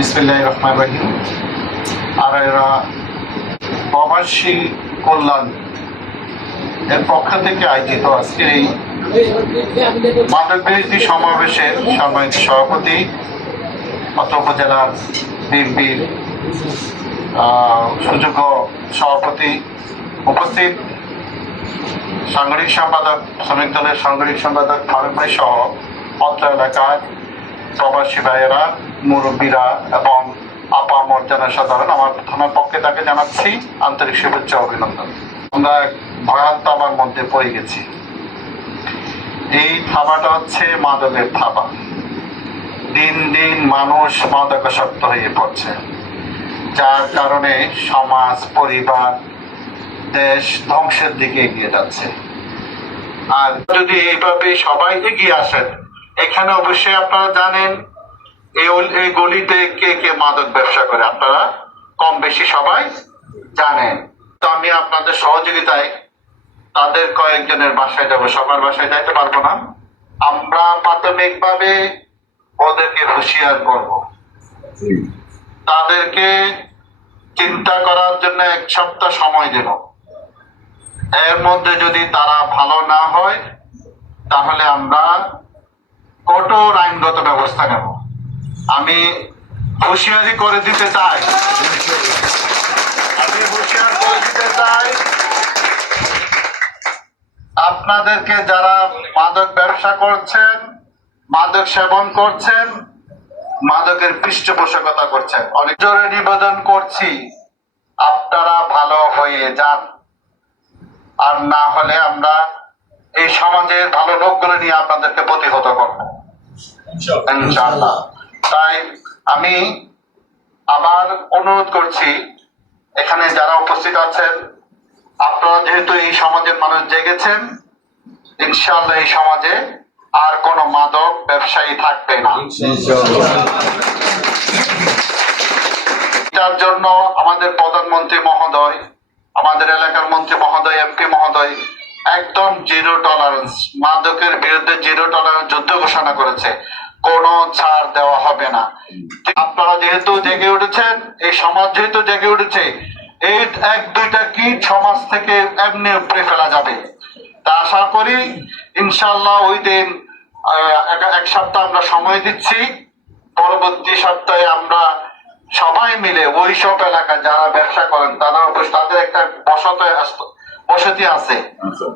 বিসমিল্লাহির রহমানির রহিম। আর এরা প্রবাসী কল্যাণ এর পক্ষ থেকে আয়োজিত আজকের এই মাদক বিরোধী সমাবেশের সম্মানিত সভাপতি অত্র উপজেলার বিএনপির সুযোগ্য সভাপতি, উপস্থিত সাংগঠনিক সম্পাদক, শ্রমিক দলের সাংগঠনিক সম্পাদক ফারুক ভাই সহ অত্র এলাকার প্রবাসী ভাইয়েরা, মুরব্বীরা এবং আপা মর্যাদা সাধারণ, আমার থানার পক্ষে তাকে জানাচ্ছি আন্তরিক শুভেচ্ছা অভিনন্দন। আমরা ভয়াল থাবার মধ্যে পড়ে গেছি। এই থাবাটা হচ্ছে মাদকের থাবা। দিন দিন মানুষ মাদকাসক্ত হয়ে পড়ছে, যার কারণে সমাজ, পরিবার, দেশ ধ্বংসের দিকে এগিয়ে যাচ্ছে। আর যদি এইভাবে সবাই এগিয়ে আসেন, এখানে অবশ্যই আপনারা জানেন এই গলিতে কে কে মাদক ব্যবসা করে, আপনারা কম বেশি সবাই জানেন। তো আমি আপনাদের সহযোগিতায় তাদের কয়েকজনের বাসায় যাব, সবার বাসায় যাইতে পারবো না। আমরা প্রাথমিকভাবে ওদেরকে হুঁশিয়ার করব, তাদেরকে চিন্তা করার জন্য 1 সপ্তাহ সময় দেব। এর মধ্যে যদি তারা ভালো না হয় তাহলে আমরা কঠোর আইনগত ব্যবস্থা নেব। আমি হুঁশিয়ারি করে দিতে চাই, আপনাদেরকে যারা মাদক ব্যবসা করছেন, মাদক সেবন করছেন, মাদকের পৃষ্ঠপোষকতা করছেন, অনেক জোরে নিবেদন করছি আপনারা ভালো হয়ে যান। আর না হলে আমরা এই সমাজের ভালো লোকগুলো নিয়ে আপনাদেরকে প্রতিহত করবো ইনশাআল্লাহ। তাই আমি আবার অনুরোধ করছি, এখানে যারা উপস্থিত আছেন, আপনারা যেহেতু এই সমাজের মানুষ জেগেছেন, ইনশাআল্লাহ এই সমাজে আর কোনো মাদক ব্যবসায়ী থাকবে না। তার জন্য আমাদের প্রধানমন্ত্রী মহোদয়, আমাদের এলাকার মন্ত্রী মহোদয়, এমপি মহোদয় একদম 0 টলারেন্স, মাদকের বিরুদ্ধে 0 টলারেন্স যুদ্ধ ঘোষণা করেছে। কোনো ছাড় দেওয়া হবে না। আপনারা যেহেতু জেগে উঠেছেন, এই সমাজ যেহেতু জেগে উঠেছে, এই 1-2টা কীট সমাজ থেকে এমনি উপরে ফেলা যাবে। তা আশা করি ইনশাআল্লাহ ওই দিন 1 সপ্তাহ আমরা সময় দিচ্ছি। পরবর্তী সপ্তাহে আমরা সবাই মিলে ওই সব এলাকায় যারা ব্যবসা করেন, তাদের একটা বসতি আছে,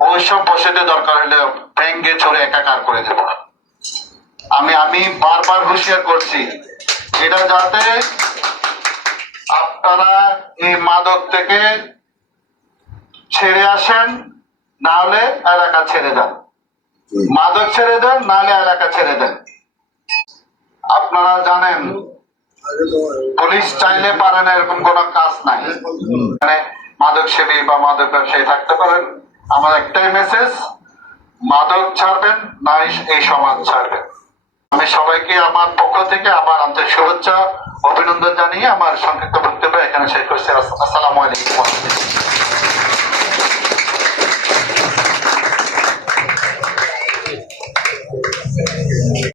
ওই সব বসতি দরকার হলে ভেঙ্গে চড়ে একাকার করে দেব। আমি বারবার হুঁশিয়ার করছি, এটা যাতে আপনারা এই মাদক থেকে ছেড়ে আসেন, না হলে এলাকা ছেড়ে দেন। মাদক ছেড়ে দেন, না হলে এলাকা ছেড়ে দেন। আপনারা জানেন পুলিশ চাইলে পারে না, এরকম কোন কাজ নাই। মানে মাদক সেবী বা মাদক ব্যবসায়ী থাকতে পারেন। আমার একটাই মেসেজ, মাদক ছাড়বেন না এই সমাজ ছাড়বেন। আমি সবাইকে আমার পক্ষ থেকে আবার আন্তরিক শুভেচ্ছা অভিনন্দন জানিয়ে আমার সংক্ষিপ্ত বক্তব্য এখানে শেষ করছি। আসসালামু আলাইকুম।